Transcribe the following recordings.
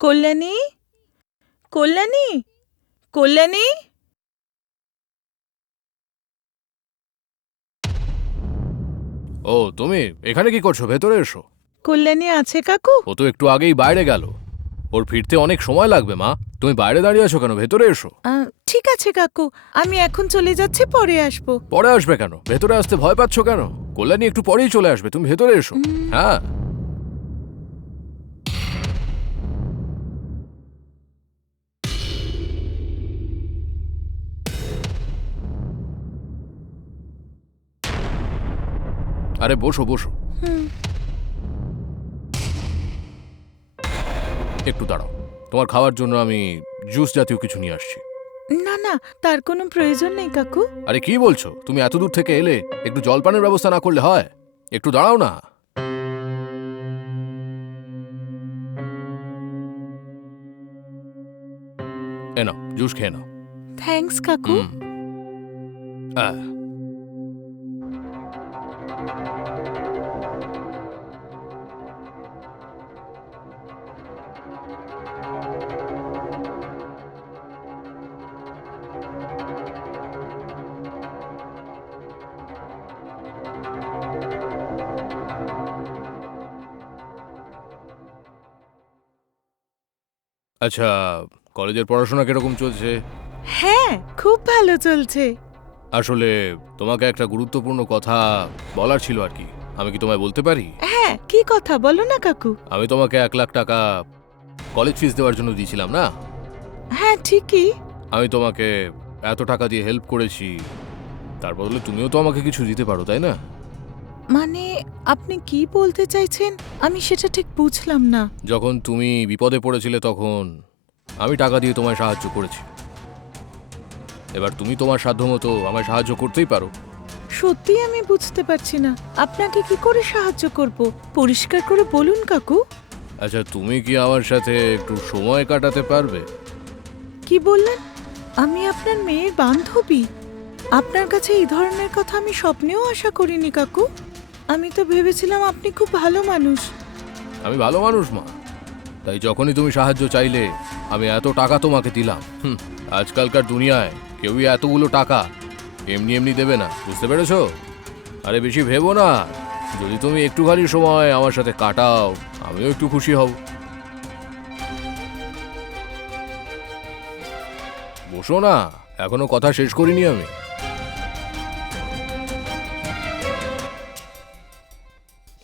কল্যাণী, কল্যাণী, কল্যাণী। ও তুমি এখানে কি করছো? ভেতরে এসো। কল্যাণী আছে কাকু? ও তো একটু আগেই বাইরে গেল, ওর ফিরতে অনেক সময় লাগবে মা। তুমি বাইরে দাঁড়িয়ে আছো কেন? ভেতরে এসো। ঠিক আছে কাকু, আমি এখন চলে যাচ্ছি, পরে আসবো। পরে আসবে কেন? ভেতরে আসতে ভয় পাচ্ছ কেন? কল্যাণী একটু পরেই চলে আসবে, তুমি ভেতরে এসো। হ্যাঁ, আরে বসো বসো। একটু দাঁড়াও, তোমার খাওয়ার জন্য আমি জুস জাতীয় কিছু নিয়ে আসছি। না না, তার কোনো প্রয়োজন নেই কাকু। আরে কি বলছো? তুমি এত দূর থেকে এলে, একটু জলপানের ব্যবস্থা না করলে হয়? একটু দাঁড়াও না। এ নাও, জুস খেয়ে নাও। থ্যাঙ্কস কাকু। আহ, আচ্ছা, কলেজের পড়াশোনা কিরকম চলছে? হ্যাঁ, খুব ভালো চলছে। আসলে তোমাকে একটা গুরুত্বপূর্ণ কথা বলার ছিল আর কি। আমি কি তোমায় বলতে পারি? হ্যাঁ, কি কথা বলো না কাকু। আমি তোমাকে 1,00,000 টাকা কলেজ ফিস দেওয়ার জন্য দিয়েছিলাম না? হ্যাঁ ঠিকই। আমি তোমাকে এত টাকা দিয়ে হেল্প করেছি, তার বদলে তুমিও তো আমাকে কিছু দিতে পারো, তাই না? মানে আপনি কি বলতে চাইছেন, আমি সেটা ঠিক বুঝলাম না। যখন তুমি বিপদে পড়েছিলে তখন আমি টাকা দিয়ে তোমায় সাহায্য করেছি। এবার তুমি তোমার সাধ্যমতো আমায় সাহায্য করতেই পারো। সত্যি আমি বুঝতে পারছি না, আপনাকে কি করে সাহায্য করব, পরিষ্কার করে বলুন কাকু। আচ্ছা, তুমি কি আমার সাথে একটু সময় কাটাতে পারবে? কি বললেন? আমি আপনার মেয়ের বান্ধবী? আপনার কাছে এই ধরনের কথা আমি স্বপ্নেও আশা করিনি কাকু। আমি তো ভেবেছিলাম আপনি খুব ভালো মানুষ। আমি ভালো মানুষ মা, তাই যখনই তুমি সাহায্য চাইলে আমি এত টাকা তোমাকে দিলাম। আজকালকার দুনিয়ায় কেউই এতগুলো টাকা এমনি এমনি দেবে না, বুঝতে পেরেছো? আরে বেশি ভেবো না, যদি তুমি একটুখানি সময় আমার সাথে কাটাও আমিও একটু খুশি হব। বসো না, এখনো কথা শেষ করিনি আমি।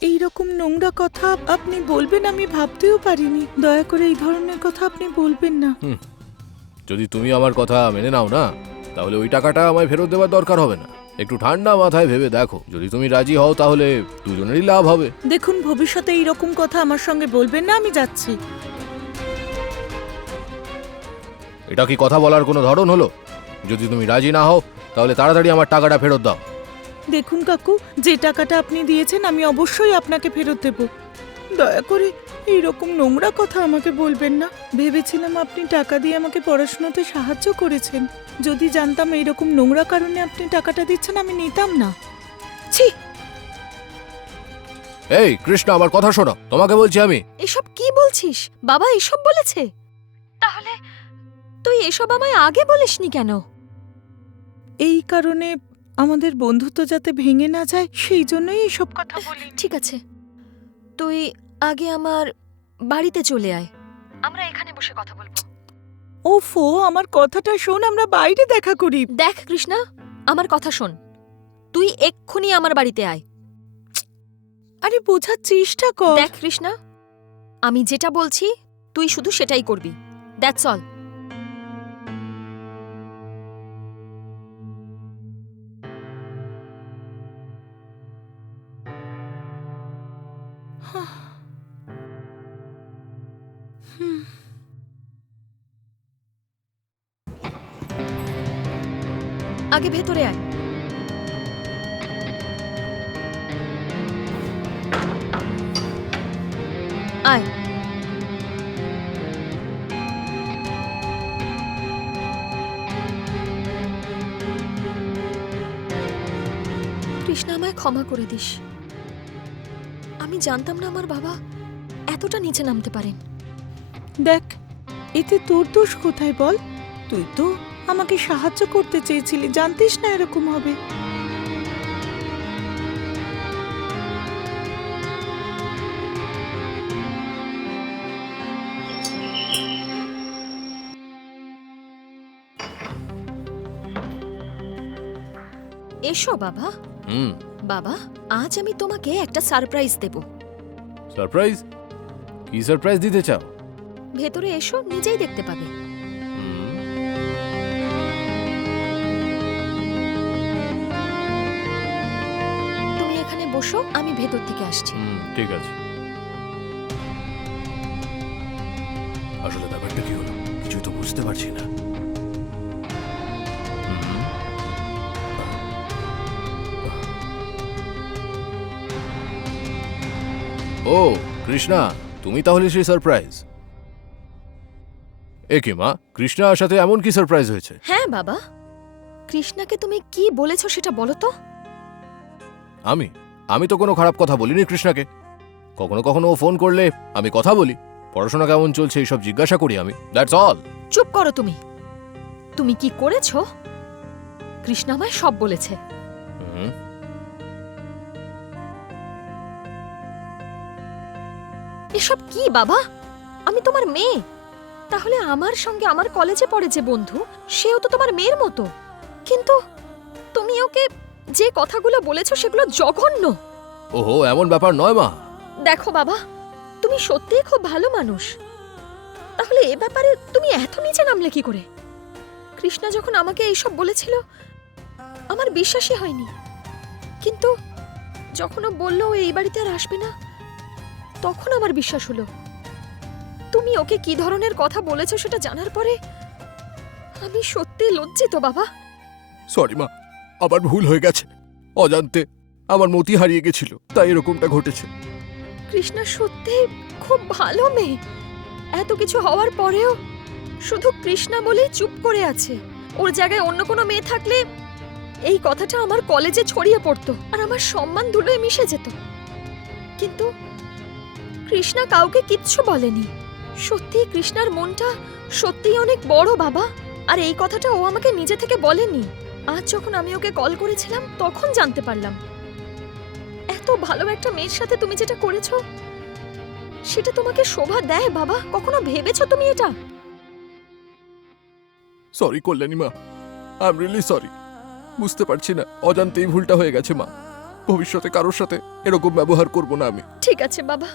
এই রকম নোংরা কথা আপনি বলবেন আমি ভাবতেও পারিনি। দয়া করে এই ধরনের কথা আপনি বলবেন না। যদি তুমি আমার কথা মেনে নাও না, তাহলে ওই টাকাটা আমায় ফেরত দেওয়ার দরকার হবে না। একটু ঠান্ডা মাথায় ভেবে দেখো, যদি তুমি রাজি হও তাহলে দুজনেরই লাভ হবে। দেখুন, ভবিষ্যতে এইরকম কথা আমার সঙ্গে বলবেন না, আমি যাচ্ছি। এটা কি কথা বলার কোনো ধরন হলো? যদি তুমি রাজি না হও তাহলে তাড়াতাড়ি আমার টাকাটা ফেরত দাও। দেখুন কাকু, যে টাকাটা আপনি দিয়েছেন আমি অবশ্যই আপনাকে ফেরত দেব। দয়া করে এইরকম নোংরা কথা আমাকে বলবেন না। ভেবেছিলাম আপনি টাকা দিয়ে আমাকে পড়াশোনাতে সাহায্য করেছেন। যদি জানতাম এইরকম নোংরা কারণে আপনি টাকাটা দিচ্ছেন, আমি নিতাম না। ছি! এই কৃষ্ণ, আমার কথা শোনো, তোমাকে বলছি আমি। এসব কি বলছিস? বাবা এসব বলেছে? তাহলে তুই এসব আমায় আগে বলিসনি কেন? এই কারণে আমাদের বন্ধুত্ব যাতে ভেঙে না যায়, সেই জন্যই এসব কথা বলি। ঠিক আছে, তুই আগে আমার বাড়িতে চলে আয়, আমরা এখানে বসে কথা বলবো। ওফো, আমার কথাটা শোন, আমরা বাইরে দেখা করি। দেখ কৃষ্ণা, আমার কথা শোন, তুই এক্ষুনি আমার বাড়িতে আয়। আরে বোঝার চেষ্টা কর। দেখ কৃষ্ণা, আমি যেটা বলছি তুই শুধু সেটাই করবি, দ্যাটস অল। আগে ভেতরে আয়। আয়। কৃষ্ণা, আমায় ক্ষমা করে দিস। আমি জানতাম না আমার বাবা এতটা নিচে নামতে পারেন। দেখ, এতে তোর দোষ কোথায় বল? তুই তো আমাকে সাহায্য করতে চেয়েছিলি, জানতিস না এরকম হবে। এসো বাবা। হুম। বাবা, আজ আমি তোমাকে একটা সারপ্রাইজ দেব। সারপ্রাইজ? কি সারপ্রাইজ দিতে চাও? ভেতরে এসো, নিজেই দেখতে পাবে। হুম। তুমি এখানে বসো, আমি ভেতর থেকে আসছি। ঠিক আছে। আসলে ব্যাপারটা কি হলো কিছুই তো বুঝতে পারছি না। ও কৃষ্ণা, তুমি তাহলে সেই সারপ্রাইজ। এ কি মা, কৃষ্ণার সাথে এমন কি সারপ্রাইজ হয়েছে? হ্যাঁ বাবা, কৃষ্ণাকে তুমি কি বলেছো সেটা বলো তো। আমি তো কোনো খারাপ কথা বলিনি কৃষ্ণাকে। কখনো কখনো ও ফোন করলে আমি কথা বলি, পড়াশোনা কেমন চলছে এইসব জিজ্ঞাসা করি আমি, দ্যাটস অল। চুপ করো তুমি। তুমি কি করেছো? কৃষ্ণা আমায় সব বলেছে। হুম। এসব কি বাবা? আমি তোমার মেয়ে, তাহলে আমার সঙ্গে আমার কলেজে পড়ে যে বন্ধু, সেও তো তোমার মেয়ের মতো। কিন্তু তুমি ওকে যে কথাগুলো বলেছো সেগুলো জঘন্য। ওহো, এমন ব্যাপার নয় মা। দেখো বাবা, তুমি সত্যিই খুব ভালো মানুষ, তাহলে এ ব্যাপারে তুমি এত নিচে নামলে কি করে? কৃষ্ণা যখন আমাকে এইসব বলেছিল আমার বিশ্বাসই হয়নি, কিন্তু যখন ও বলল ও এই বাড়িতে আর আসবে না, তখন আমার বিশ্বাস হলো। তুমি ওকে কি ধরনের কথা বলেছো সেটা জানার পরে আমি সত্যি লজ্জিত বাবা। সরি মা, আবার ভুল হয়ে গেছে। অজান্তে আমার মতি হারিয়ে গেছিল, তাই এরকমটা ঘটেছে। কৃষ্ণা সত্যি খুব ভালো মেয়ে, এত কিছু হওয়ার পরেও শুধু কৃষ্ণা বলেই চুপ করে আছে। ওর জায়গায় অন্য কোনো মেয়ে থাকলে এই কথাটা আমার কলেজে ছড়িয়ে পড়তো আর আমার সম্মান ধুলোয় মিশে যেত, কিন্তু কৃষ্ণা কাউকে কিচ্ছু বলেনি। সত্যি কৃষ্ণার মনটা সত্যিই অনেক বড় বাবা, আর এই কথাটা ও আমাকে নিজে থেকে বলেনি। আজ যখন আমি ওকে কল করেছিলাম তখন জানতে পারলাম। এত ভালো একটা মেয়ের সাথে তুমি যেটা করেছো সেটা তোমাকে শোভা দেয় বাবা? কখনো ভেবেছো তুমি এটা? সরি কল্যাণী মা, আই এম রিয়েলি সরি। বুঝতে পারছি না, অজান্তেই ভুলটা হয়ে গেছে মা। ভবিষ্যতে কারোর সাথে এরকম ব্যবহার করব না আমি। ঠিক আছে বাবা,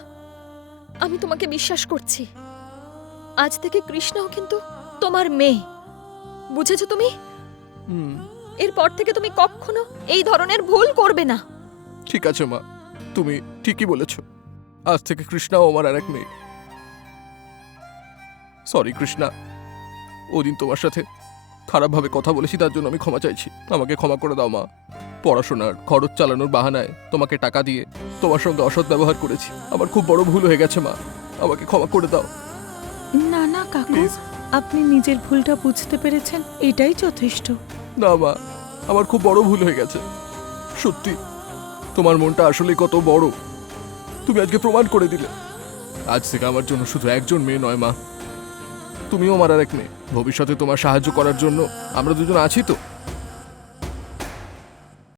আমি তোমাকে বিশ্বাস করছি। আজ থেকে কৃষ্ণাও কিন্তু তোমার মেয়ে, বুঝেছো তুমি? এরপর থেকে তুমি কখনো এই ধরনের ভুল করবে না। ঠিক আছে মা, তুমি ঠিকই বলেছ। আজ থেকে কৃষ্ণাও আমার আর এক মেয়ে। সরি কৃষ্ণা, ওদিন তোমার সাথে খারাপভাবে কথা বলেছি, তার জন্য আমি ক্ষমা চাইছি। আমাকে ক্ষমা করে দাও মা। পড়াশোনার খরচ চালানোর বাহানায় তোমাকে টাকা দিয়ে তোমার সঙ্গে অসৎ ব্যবহার করেছি। আমার খুব বড় ভুল হয়ে গেছে মা, আমাকে ক্ষমা করে দাও। না না কাকু, Please. আপনি নিজের ভুলটা বুঝতে পেরেছেন, এটাই যথেষ্ট। না মা, আমার খুব বড় ভুল হয়ে গেছে। সত্যি তোমার মনটা আসলে কত বড় তুমি আজকে প্রমাণ করে দিলে। আজ থেকে আমার জন্য শুধু একজন মেয়ে নয় মা, তুমিও আমার আর এক মেয়ে। ভবিষ্যতে তোমার সাহায্য করার জন্য আমরা দুজন আছি তো।